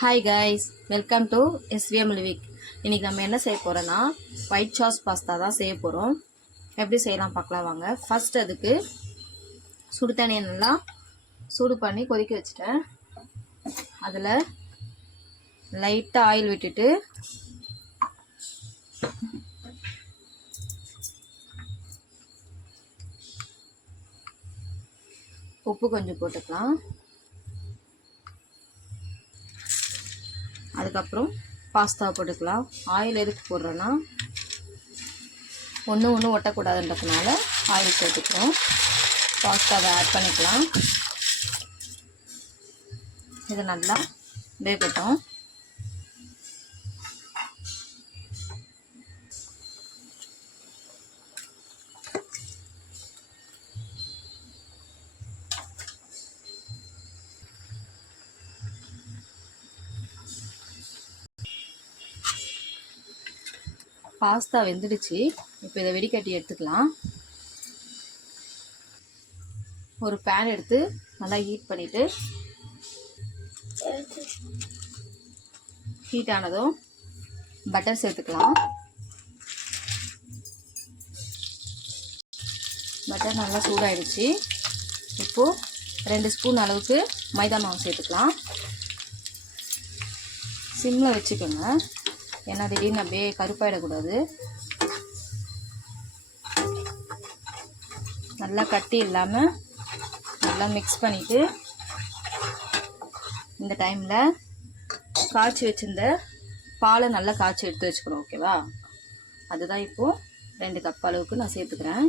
Hi guys, welcome to SVM Livik. இன்னைக்கு நம்ம என்ன செய்ய போறோம்னா ஒயிட் சாஸ் பாஸ்தா தான் செய்ய போறோம். எப்படி செய்யலாம் பார்க்கலாம் வாங்க. ஃபர்ஸ்ட் அதுக்கு சுடு தண்ணியை நல்லா சூடு பண்ணி கொதிக்க வச்சிட்டேன். அதுல லைட்டா ஆயில் விட்டுட்டு உப்பு கொஞ்சம் போட்டுக்கலாம். அதுக்கப்புறம் பாஸ்தா போட்டுக்கலாம். ஆயில் எதுக்கு போடுறோன்னா ஒன்று ஒட்டக்கூடாதுன்றதுனால ஆயில் சேர்த்துக்கிறோம். பாஸ்தாவை ஆட் பண்ணிக்கலாம். இது நல்லா வேகட்டும். பாஸ்தா வெந்துடுச்சு. இப்போ இதை வெடிக்கட்டி எடுத்துக்கலாம். ஒரு பேன் எடுத்து நல்லா ஹீட் பண்ணிவிட்டு ஹீட் ஆனதும் பட்டர் சேர்த்துக்கலாம். பட்டர் நல்லா சூடாயிடுச்சு. இப்போது 2 ஸ்பூன் அளவுக்கு மைதா மாவு சேர்த்துக்கலாம். சிம்மில் வச்சுக்கோங்க, ஏன்னா திடீர்னு அப்படியே கருப்பாயிடக்கூடாது. நல்லா கட்டி இல்லாமல் நல்லா மிக்ஸ் பண்ணிவிட்டு இந்த டைமில் காய்ச்சி வச்சுருந்த பாலை நல்லா காய்ச்சி எடுத்து வச்சுக்கணும். ஓகேவா? அதுதான் இப்போது 2 கப் அளவுக்கு நான் சேர்த்துக்கிறேன்.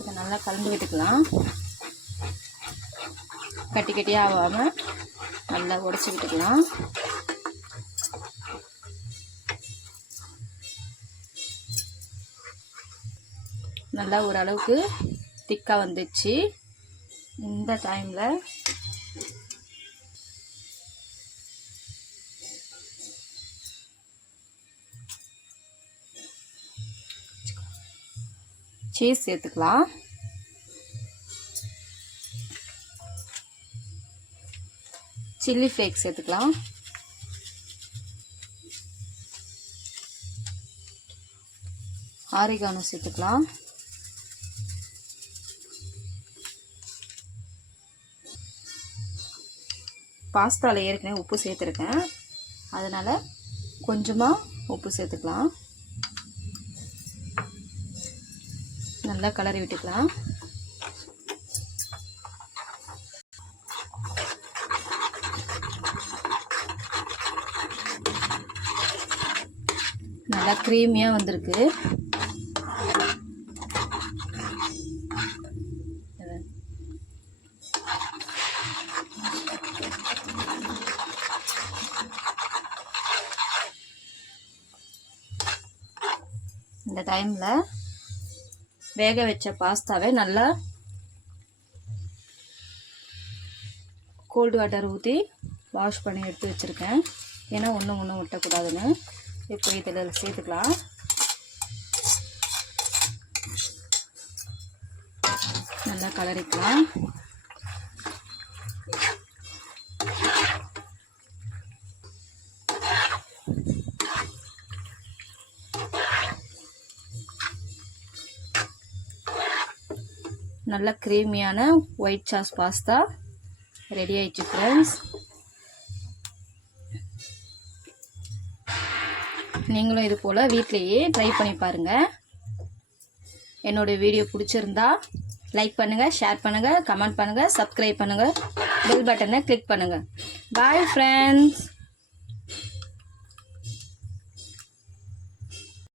இதை நல்லா கலந்து விட்டுக்கலாம். கட்டி கட்டியாக ஆகாமல் நல்லா உடச்சி விட்டுக்கலாம். நல்லா ஓரளவுக்கு திக்காக வந்துடுச்சு. இந்த டைமில் சீஸ் சேர்த்துக்கலாம். சில்லி ஃப்ளேக்ஸ் சேர்த்துக்கலாம். ஆரிகானோ சேர்த்துக்கலாம். பாஸ்தாவில் ஏற்கனவே உப்பு சேர்த்துருக்கேன், அதனால் கொஞ்சமாக உப்பு சேர்த்துக்கலாம். நல்லா கலரி விட்டுக்கலாம். நல்லா க்ரீமியாக வந்திருக்கு. இந்த டைமில் வேக வச்ச பாஸ்தாவை நல்லா கோல்டு வாட்டர் ஊற்றி வாஷ் பண்ணி எடுத்து வச்சுருக்கேன், ஏன்னா ஒன்று விட்டக்கூடாதுன்னு. இப்போ இதில் சேர்த்துக்கலாம். நல்லா கலரிக்கலாம். நல்ல க்ரீமியான ஒயிட் சாஸ் பாஸ்தா ரெடி ஆயிடுச்சு ஃப்ரெண்ட்ஸ். நீங்களும் இது போல் வீட்டிலையே ட்ரை பண்ணி பாருங்கள். என்னோடய வீடியோ பிடிச்சிருந்தா லைக் பண்ணுங்கள், ஷேர் பண்ணுங்கள், கமெண்ட் பண்ணுங்கள், சப்ஸ்கிரைப் பண்ணுங்கள், பெல் பட்டனை கிளிக் பண்ணுங்கள். Bye friends.